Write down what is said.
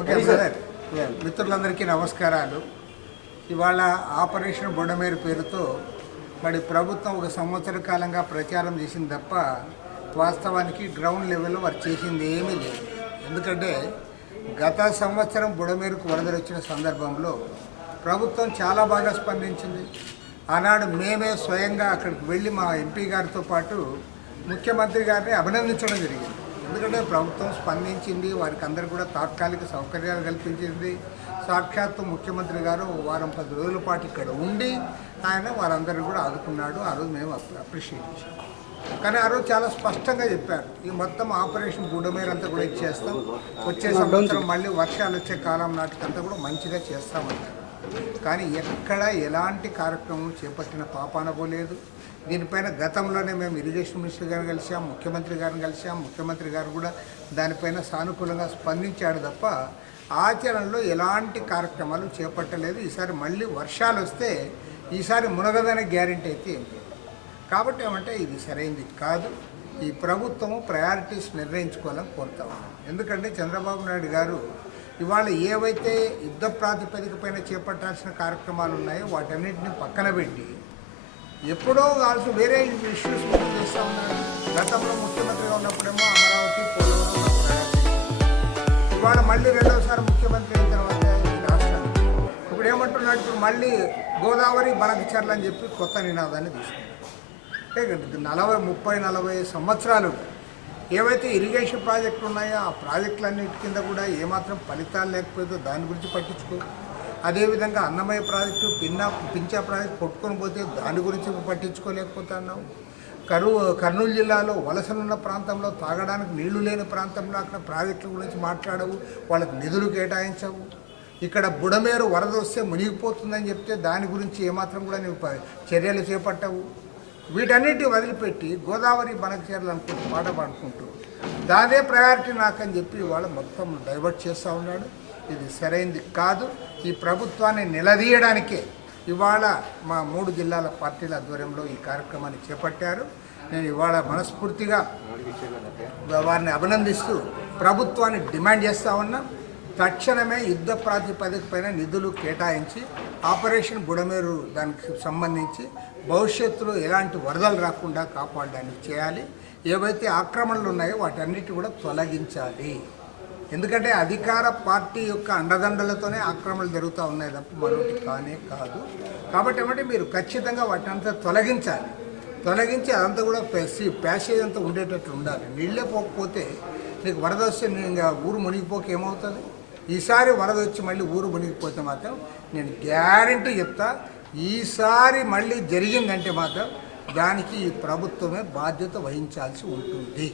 Okay brother మిత్రులందరికీ నమస్కారాలు. ఇవాళ ఆపరేషన్ బొండమేరు పేరుతో మరి ప్రభుత్వం ఒక సంవత్సర కాలంగా ప్రచారం చేసింది తప్ప వాస్తవానికి గ్రౌండ్ లెవెల్లో వారు చేసింది ఏమీ లేదు. ఎందుకంటే గత సంవత్సరం బుడమేరుకు వరదలు వచ్చిన సందర్భంలో ప్రభుత్వం చాలా బాగా స్పందించింది. ఆనాడు మేమే స్వయంగా అక్కడికి వెళ్ళి మా ఎంపీ గారితో పాటు ముఖ్యమంత్రి గారిని అభినందించడం జరిగింది. ఎందుకంటే ప్రభుత్వం స్పందించింది వారికి అందరు కూడా తాత్కాలిక సౌకర్యాలు కల్పించింది. సాక్షాత్తు ముఖ్యమంత్రి గారు వారం పది రోజుల పాటు ఇక్కడ ఉండి ఆయన వారందరినీ కూడా ఆదుకున్నాడు. ఆ రోజు మేము అప్రిషియేట్ చేసాం కానీ ఆ రోజు చాలా స్పష్టంగా చెప్పారు. ఈ మొత్తం ఆపరేషన్ బుడమేర్ అంతా కూడా ఇచ్చేస్తాం. వచ్చే సంవత్సరం మళ్ళీ వర్షాలు వచ్చే కాలం నాటికంతా కూడా మంచిగా చేస్తామన్నారు. కానీ ఎక్కడ ఎలాంటి కార్యక్రమం చేపట్టిన పాపాన పోలేదు. దీనిపైన గతంలోనే మేము ఇరిగేషన్ మినిస్టర్ గారిని కలిసాం ముఖ్యమంత్రి గారిని కలిసాం ముఖ్యమంత్రి గారు కూడా దానిపైన సానుకూలంగా స్పందించాడు తప్ప ఆచరణలో ఎలాంటి కార్యక్రమాలు చేపట్టలేదు. ఈసారి మళ్ళీ వర్షాలు వస్తే ఈసారి మునగదనే గ్యారెంటీ అయితే ఏం లేదు. కాబట్టి ఏమంటే ఇది సరైనది కాదు. ఈ ప్రభుత్వము ప్రయారిటీస్ నిర్ణయించుకోవాలని కోరుతా ఎందుకంటే చంద్రబాబు నాయుడు గారు ఇవాళ ఏవైతే యుద్ధ ప్రాతిపదిక పైన చేపట్టాల్సిన కార్యక్రమాలు ఉన్నాయో వాటన్నిటిని పక్కన పెట్టి ఎప్పుడో కాల్సి వేరే ఇష్యూస్ మనం చేస్తూ ఉన్నాడు గతంలో ముఖ్యమంత్రిగా ఉన్నప్పుడేమో అమరావతి పోలవరం ఇవాళ మళ్ళీ రెండవసారి ముఖ్యమంత్రి అయిన తర్వాత ఈ రాష్ట్రానికి. ఇప్పుడు ఏమంటున్నాడు? ఇప్పుడు మళ్ళీ గోదావరి బనకచర్ల అని చెప్పి కొత్త నినాదాన్ని తీసుకున్నాడు. నలభై ముప్పై నలభై సంవత్సరాలు ఏవైతే ఇరిగేషన్ ప్రాజెక్టులు ఉన్నాయో ఆ ప్రాజెక్టులన్నిటి కింద కూడా ఏమాత్రం ఫలితాలు లేకపోతే దాని గురించి పట్టించుకో. అదేవిధంగా అన్నమయ్య ప్రాజెక్టు పిన్నా పించా ప్రాజెక్టు కొట్టుకొని పోతే దాని గురించి పట్టించుకోలేకపోతున్నాం. కరువు కర్నూలు జిల్లాలో వలసలున్న ప్రాంతంలో తాగడానికి నీళ్ళు లేని ప్రాంతంలో అక్కడ ప్రాజెక్టుల గురించి మాట్లాడవు వాళ్ళకి నిధులు కేటాయించవు. ఇక్కడ బుడమేరు వరద వస్తే మునిగిపోతుందని చెప్తే దాని గురించి ఏమాత్రం కూడా నువ్వు చర్యలు చేపట్టవు. వీటన్నిటి వదిలిపెట్టి గోదావరి బనకచీరలు చేరాలనుకుంటూ పాట పాడుకుంటూ దాదే ప్రయారిటీ నాకని చెప్పి వాళ్ళు మొత్తం డైవర్ట్ చేస్తూ ఉన్నాడు. ఇది సరైంది కాదు. ఈ ప్రభుత్వాన్ని నిలదీయడానికే ఇవాళ మా మూడు జిల్లాల పార్టీల ఆధ్వర్యంలో ఈ కార్యక్రమాన్ని చేపట్టారు. నేను ఇవాళ మనస్ఫూర్తిగా వారిని అభినందిస్తూ ప్రభుత్వాన్ని డిమాండ్ చేస్తూ ఉన్నా. తక్షణమే యుద్ధ ప్రాతిపదిక పైన నిధులు కేటాయించి ఆపరేషన్ బుడమేరు దానికి సంబంధించి భవిష్యత్తులో ఎలాంటి వరదలు రాకుండా కాపాడడానికి చేయాలి. ఏవైతే ఆక్రమణలు ఉన్నాయో వాటన్నిటి కూడా తొలగించాలి. ఎందుకంటే అధికార పార్టీ యొక్క అండదండలతోనే ఆక్రమణలు జరుగుతూ ఉన్నాయి తప్ప మరొకటి కానే కాదు. కాబట్టి ఏమంటే మీరు ఖచ్చితంగా వాటినంతా తొలగించాలి. తొలగించి అదంతా కూడా ప్యాసి ప్యాసేజ్ అంతా ఉండేటట్టు ఉండాలి. నీళ్ళే పోకపోతే నీకు వరద వస్తే నేను ఇంకా ఊరు మునిగిపోక ఏమవుతుంది? ఈసారి వరద వచ్చి మళ్ళీ ఊరు మునిగిపోతే మాత్రం నేను గ్యారంటీ చెప్తా ఈసారి మళ్ళీ జరిగిందంటే మాత్రం దానికి ఈ ప్రభుత్వమే బాధ్యత వహించాల్సి ఉంటుంది.